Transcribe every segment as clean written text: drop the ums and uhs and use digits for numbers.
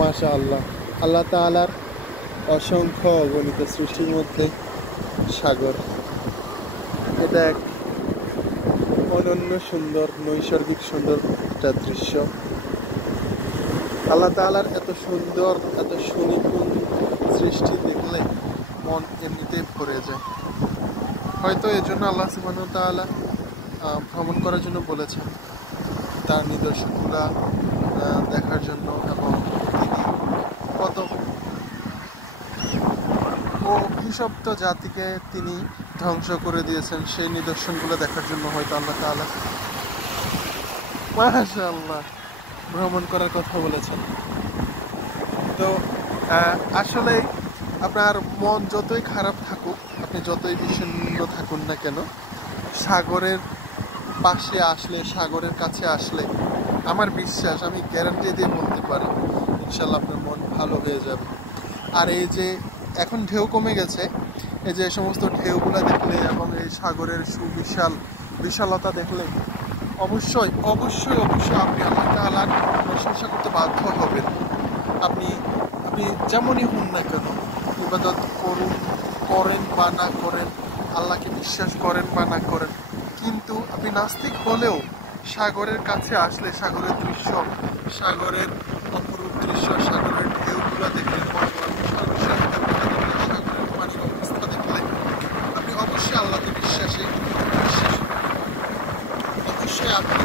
মাশাআল্লাহ, আল্লাহ তাআলার অসংখ্য অগণিত সৃষ্টির মধ্যে সাগর, এটা এক অনন্য সুন্দর নৈসর্গিক সুন্দর একটা দৃশ্য। আল্লাহ তাআলার এত সুন্দর এত সুনিপুণ সৃষ্টি দেখলে মন এমনিতেই ভরে যায়। হয়তো এই জন্য আল্লাহ সুবহানাহু ওয়া তাআলা ভ্রমণ করার জন্য বলেছেন, তার নিদর্শনগুলা দেখার জন্য, এবং তিনি কত অভিশপ্ত জাতিকে তিনি ধ্বংস করে দিয়েছেন সেই নিদর্শনগুলো দেখার জন্য হয়তো আল্লাহ তাআলা মাশাআল্লাহ ভ্রমণ করার কথা বলেছেন। তো আসলে আপনার মন যতই খারাপ থাকুক, আপনি যতই বিষণ্ণ থাকুন না কেন, সাগরের পাশে আসলে, সাগরের কাছে আসলে, আমার বিশ্বাস, আমি গ্যারান্টি দিয়ে বলতে পারি, ইনশাল্লাহ আপনার মন ভালো হয়ে যাবে। আর এই যে এখন ঢেউ কমে গেছে, এই যে সমস্ত ঢেউগুলো দেখলে এবং এই সাগরের বিশালতা দেখলে অবশ্যই অবশ্যই অবশ্যই আপনি আল্লাহ তাআলার প্রশংসা করতে বাধ্য হবেন। আপনি যেমনই হন না কেন, ইবাদত করেন বা না করেন, আল্লাহকে বিশ্বাস করেন বা না করেন, কিন্তু আপনি নাস্তিক হলেও সাগরের কাছে আসলে, সাগরের দৃশ্য, সাগরের অপরূপ দৃশ্য, সাগরের ঢেউগুলো দেখলে, সাগরের পানির অবস্থা দেখলে আপনি অবশ্যই আল্লাহকে অবশ্যই আপনি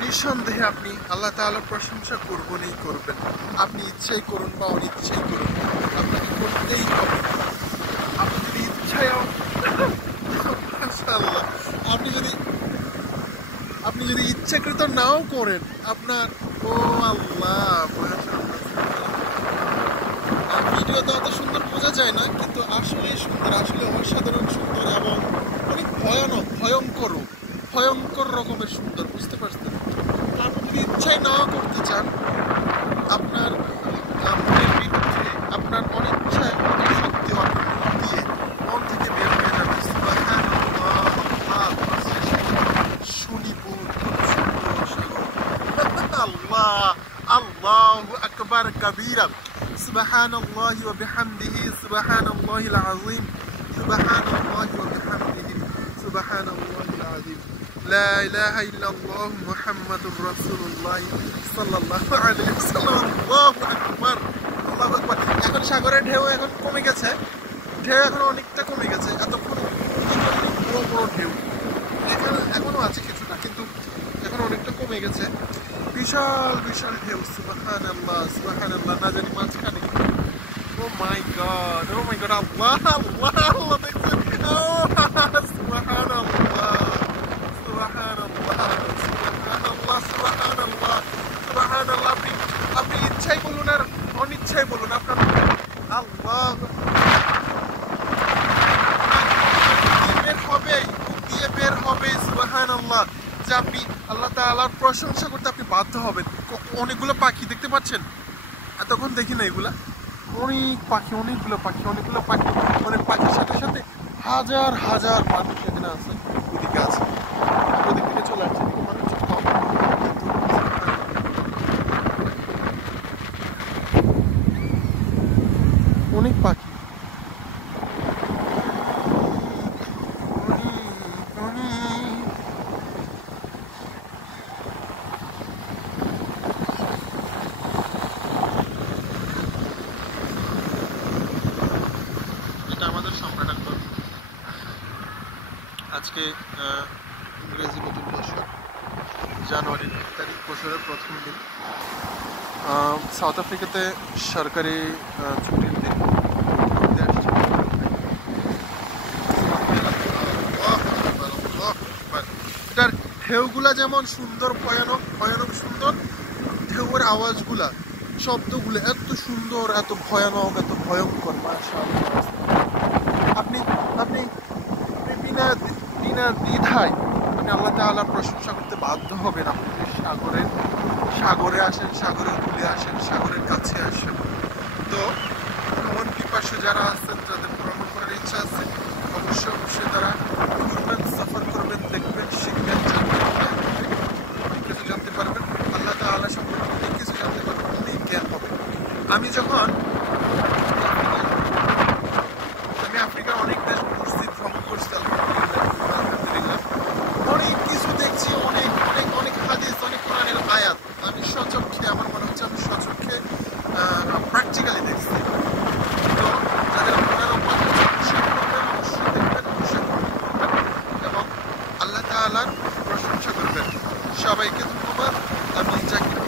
নিঃসন্দেহে আপনি আল্লাহ তাআলার প্রশংসা করবেনই করবেন। আপনি ইচ্ছাই করুন বা অনিচ্ছাই করুন, আপনাকে করতেই হবে। আপনি যদি ইচ্ছায় আপনি যদি ইচ্ছাকৃত নাও করেন, আপনার ও আল্লাহ, ভিডিওতে অত সুন্দর বোঝা যায় না, কিন্তু আসলে সুন্দর, আসলে অসাধারণ সুন্দর এবং অনেক ভয়ঙ্কর রকমের সুন্দর, বুঝতে পারছেন? আপনি যদি ইচ্ছাই নাও করতে চান, আপনার মনের বিরুদ্ধে আপনার অনিচ্ছায় শক্তি দিয়ে মন থেকে বের হয়ে যাবে সুনিপুণ আল্লাহ, আল্লাহু আকবার কাবীরা, সুবহানাল্লাহি ওয়া বিহামদিহি, সুবহানাল্লাহিল আযীম, সুবহানাল্লাহি ওয়া বিহামদিহি, সুবহানাল্লাহিল আযীম, লা ইলাহা ইল্লাল্লাহ মুহাম্মাদুর রাসূলুল্লাহ সাল্লাল্লাহু আলাইহি ওয়াসাল্লাম। আল্লাহু আকবার, আল্লাহু আকবার। এখন সাগরের ঢেউ এখন কমে গেছে, ঢেউ এখন অনেকটা কমে গেছে। এতক্ষণ বড় বড় ঢেউ এখনো আছে কিছুটা, কিন্তু এখন অনেকটা কমে গেছে। বিশাল বিশাল ঢেউ, সুবহানাল্লাহ সুবহানাল্লাহ, না জানি মাঝখানে, ও মাই গড, ও মাই গড, আল্লাহ আল্লাহ আল্লাহ, দেখছেন? সুবহানাল্লাহ সুবহানাল্লাহ সুবহানাল্লাহ সুবহানাল্লাহ সুবহানাল্লাহ। আপনি ইচ্ছাই বলুন আর অনিচ্ছাই বলুন, আপনার আল্লাহ বের হবে সুবহানাল্লাহ, যে আপনি আল্লাহ তাআলার প্রশংসা করতে আপনি বাধ্য হবেন। অনেকগুলো পাখি দেখতে পাচ্ছেন, এতক্ষণ দেখি না এগুলা, অনেকগুলো পাখি, অনেক পাখির সাথে সাথে হাজার হাজার মানুষ এখানে আছে, ওদিকে আছে, ওদিক থেকে চলে আসছে, মানুষ কম, অনেক পাখি। আজকে ইংরেজি নতুন বছর, জানুয়ারি 2 তারিখ, বছরের প্রথম দিন। সাউথ আফ্রিকাতে সরকারি ছুটির দিন। এটার ঢেউগুলা যেমন সুন্দর, ভয়ানক সুন্দর, ঢেউয়ের আওয়াজগুলা, শব্দগুলো এত সুন্দর, এত ভয়ানক, এত ভয়ঙ্কর। আপনি আপনি বিনা দ্বিধায় আপনি আল্লাহ তাআলার প্রশংসা করতে বাধ্য হবেন। আপনি সাগরে আসেন, সাগরে তুলে আসেন, সাগরের কাছে আসেন। তো ভ্রমণ পিপাসু যারা আছেন, যাদের ভ্রমণ করার ইচ্ছা আছে, অবশ্যই তারা ঘুরবেন, সফর করবেন, দেখবেন, শিখবেন, জানতে পারবেন, আল্লাহ তাআলা সম্পর্কে আমি যখন আমি আফ্রিকার অনেক দেশ ঘুরছি, ভ্রমণ করছি, আলহামদুলিল্লাহ অনেক কিছু দেখছি, অনেক অনেক অনেক হাদিস, অনেক কোরআনের আয়াত আমি স্বচক্ষে, আমার মনে হচ্ছে আমি স্বচক্ষে প্র্যাকটিক্যালি দেখছি। তো যাদের আপনারা বিশ্বাস করবেন, অবশ্যই দেখবেন, অবশ্যই ভ্রমণ করবেন এবং আল্লাহ তাআলার প্রশংসা করবেন। সবাইকে ধন্যবাদ। আমি জাকির।